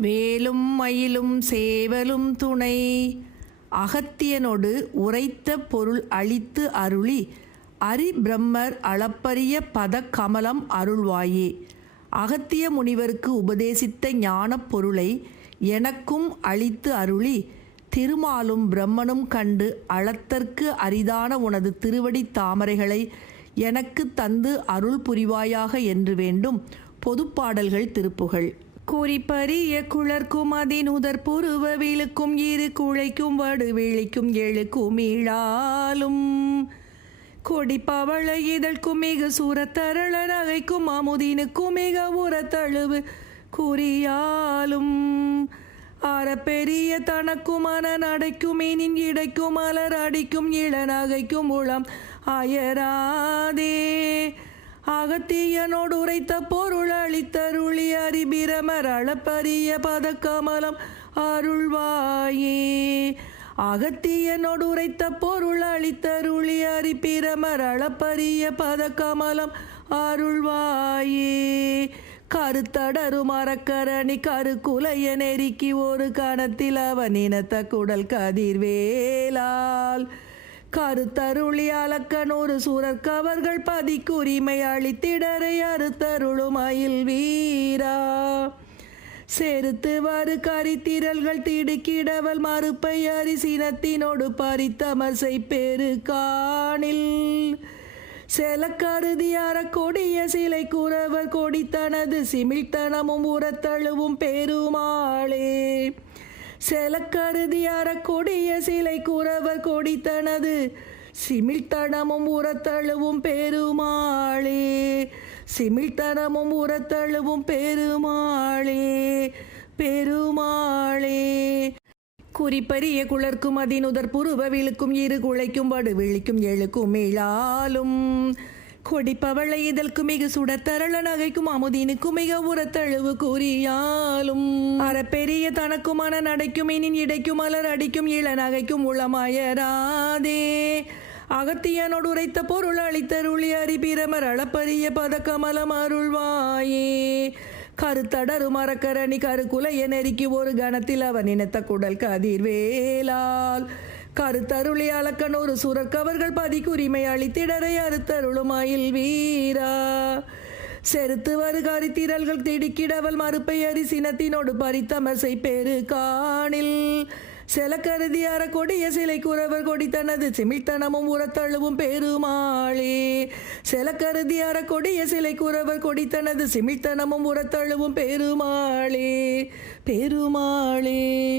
வேலும் மயிலும் சேவலும் துணை. அகத்தியனொடு உரைத்த பொருள் அளித்து அருளி அரி பிரம்மர் அளப்பரிய பத கமலம் அருள்வாயே. அகத்திய முனிவருக்கு உபதேசித்த ஞானப் பொருளை எனக்கும் அளித்து அருளி திருமாலும் பிரம்மனும் கண்டு அளத்தற்கு அரிதான உனது திருவடி தாமரைகளை எனக்கு தந்து அருள் புரிவாயாக என்று வேண்டும். பொதுப்பாடல்கள் திருப்புகள். குறிப்பரிய குளர்க்கும் அதினுதர் புருவ விழுக்கும் இரு குழைக்கும் வடு விழிக்கும் எழுக்கும் இழாலும் கொடி இதழ்க்கும் மிக சூரத்தரள நகைக்கும் அமுதினுக்கும் மிக உரத்தழுவு குறியாலும். அற பெரிய தனக்கும் மன நடைக்கும் மீனின் இடைக்கும் அலர் அடிக்கும் இளநகைக்கும் உளம் அயராதே. அகத்தியனோடு உரைத்த பொருள் அளித்தருளி அறிபிரமர் அளப்பரிய பதக்கமலம் அருள்வாயே. அகத்தியனோடு உரைத்த பொருள் அளித்தருளி அறிபிரமர் அளப்பரிய பதக்கமலம் அருள்வாயே. கருத்தடரு மரக்கரணி கருக்குலைய நெருக்கி ஒரு கணத்தில் அவன் இனத்த குடல் கதிர்வேலால் கருத்தருளி அளக்கனூறு சூரர் பதிக்குரிமை அளித்திடரை அறுத்தருளுமயில் வீரா. செருத்து வரு கரித்திரல்கள் திடுக்கிடவல் மறுப்பை அரிசினத்தினோடு பறித்தமசை பெரு காணில் செலக்கருதியார கொடிய சிலை குறவர் கொடி தனது சிமிழ்த்தனமும் உரத்தழுவும் பெருமாளே. செலக்கருதியார கொடிய சிலை குறவர் கொடி தனது சிமிழ்த்தனமும் உரத்தழுவும் பெருமாளே. சிமிழ்த்தனமும் உரத்தழுவும் பெருமாளே. பெருமாளே. குறிப்பரிய குளர்க்கும் அதினுதற் புருவ விழுக்கும் இரு குழைக்கும் வடு விழிக்கும் எழுக்கும் இழாலும். கொடிப்பவளை இதழ்க்கு மிகு சுடத்தரள நகைக்கும் அமுதீனுக்கும் மிக உரத்தழுவு கூறியாலும். அறப்பெரிய தனக்குமான நடைக்கும் இனின் இடைக்கும் மலர் அடிக்கும் இள நகைக்கும் உளமாயராதே. அகத்தியனோடு உரைத்த பொருள் அளித்தருளி அறிபிரமர் அளப்பரிய பதக்கமலம் அருள்வாயே. கருத்தடரு மரக்கரணி கருக்குலைய நெருக்கி ஒரு கணத்தில் அவன் இனத்த குடல் கதிர்வேலால். கருத்தருளி அளக்கனூறு சுரக்கவர்கள் பதிக்குரிமை அளித்திடரை அறுத்தருளுமாயில் வீரா. செருத்து வரு கரித்திரல்கள் திடுக்கிடவல் மறுப்பை அரிசினத்தினோடு பறித்தமசை பெரு காணில். சில அற கொடிய சிலை குறவர் கொடி தனது சிமிழ்த்தனமும் உரத்தழுவும் பெருமாளே. சில அற கொடிய சிலை குறவர் கொடி தனது சிமிழ்த்தனமும் உரத்தழுவும் பெருமாளே. பெருமாளே.